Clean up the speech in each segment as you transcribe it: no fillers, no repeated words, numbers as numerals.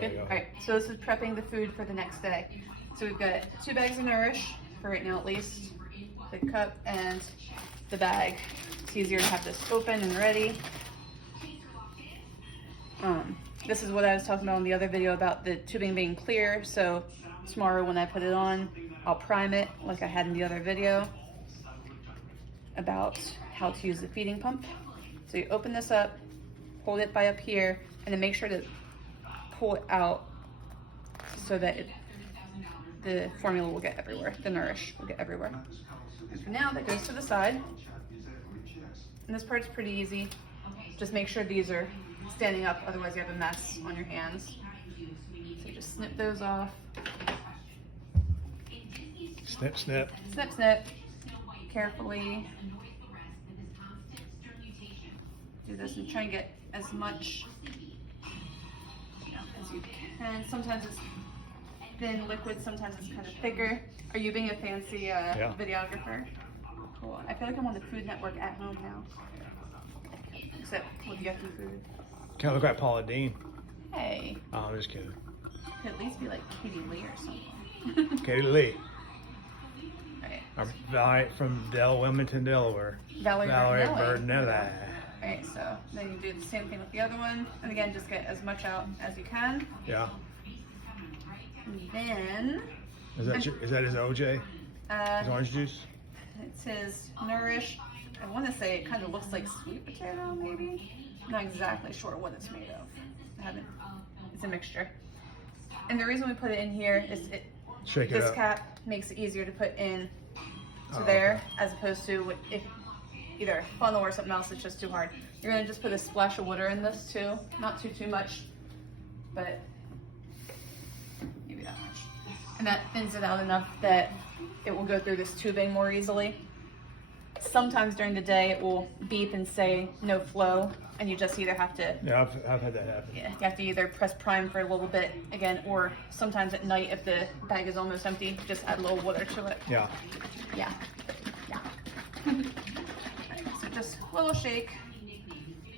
Good. All right, so this is prepping the food for the next day. So we've got 2 bags of Nourish, for right now at least, the cup and the bag. It's easier to have this open and ready. This is what I was talking about in the other video about the tubing being clear. So tomorrow when I put it on, I'll prime it like I had in the other video about how to use the feeding pump. So you open this up, hold it by up here, and then make sure to pull it out so that the formula will get everywhere, the Nourish will get everywhere. And for now, that goes to the side. And this part's pretty easy. Just make sure these are standing up, otherwise you have a mess on your hands. So you just snip those off. Snip, snip. Snip, snip. Carefully. Do this and try and get as much as you can. Sometimes it's thin liquid, sometimes it's kind of thicker. Are you being a fancy videographer? Cool. I feel like I'm on the Food Network at home now. Except with yucky food. Kind of look like Paula Dean. Hey. Oh, I'm just kidding. Could at least be like Katie Lee or something. Katie Lee. Alright. Valerie from Wilmington, Delaware. Valerie Bernella. Alright, so then you do the same thing with the other one. And again, just get as much out as you can. Yeah. And then... Is that his OJ? His orange juice? It's his Nourish. I want to say it kind of looks like sweet potato, maybe. I'm not exactly sure what it's made of. It's a mixture. And the reason we put it in here is this cap makes it easier to put in to there, as opposed to if either a funnel or something else, it's just too hard. You're gonna just put a splash of water in this too. Not too much, but maybe that much. And that thins it out enough that it will go through this tubing more easily. Sometimes during the day it will beep and say no flow, and you just either have to... Yeah, I've had that happen. Yeah, you have to either press prime for a little bit again, or sometimes at night if the bag is almost empty, just add a little water to it. Yeah. Yeah. So just a little shake.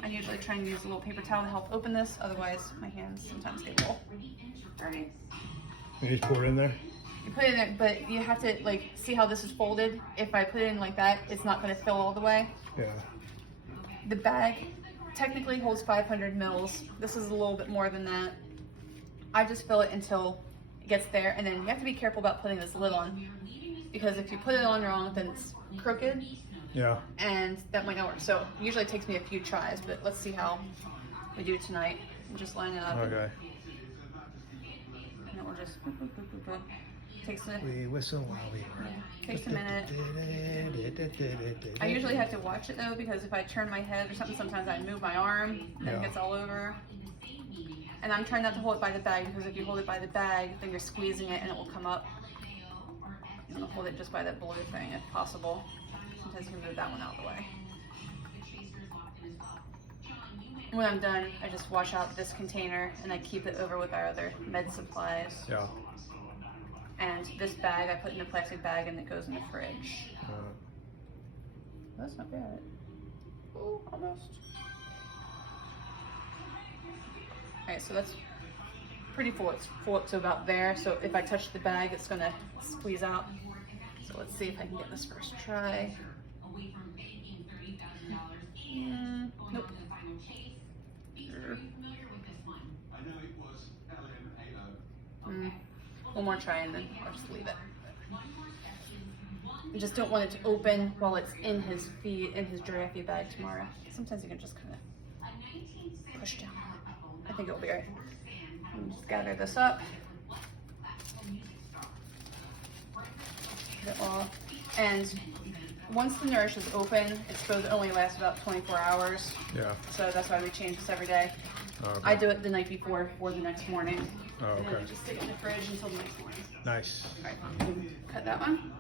I usually try and use a little paper towel to help open this, otherwise my hands sometimes get full. Alright. You just pour it in there? You put it in there, but you have to see how this is folded. If I put it in like that, it's not going to fill all the way. Yeah. The bag technically holds 500 mils. This is a little bit more than that. I just fill it until it gets there, and then you have to be careful about putting this lid on, because if you put it on wrong, then it's crooked. Yeah. And that might not work. So usually it takes me a few tries, but let's see how we do tonight. And just line it up. Okay. And then we'll just takes a We whistle while we work. Takes a minute. I usually have to watch it though, because if I turn my head or something, sometimes I move my arm and then it gets all over. And I'm trying not to hold it by the bag, because if you hold it by the bag, then you're squeezing it and it will come up. I'm gonna hold it just by that blue thing if possible. Sometimes you can move that one out of the way. When I'm done, I just wash out this container and I keep it over with our other med supplies. Yeah. And this bag I put in a plastic bag and it goes in the fridge. That's not bad. Oh, almost. Alright, so that's pretty full. It's full up to about there. So if I touch the bag, it's gonna squeeze out. So let's see if I can get this first try. Nope. One more try and then I'll just leave it. I just don't want it to open while it's in his giraffe bag tomorrow. Sometimes you can just kind of push down. I think it'll be alright. Just gather this up. Get it all. And once the Nourish is open, it's supposed to only last about 24 hours. Yeah. So that's why we change this every day. Okay. I do it the night before for the next morning. Oh, okay. And then just stick it in the fridge until the next morning. Nice. Alright, cut that one.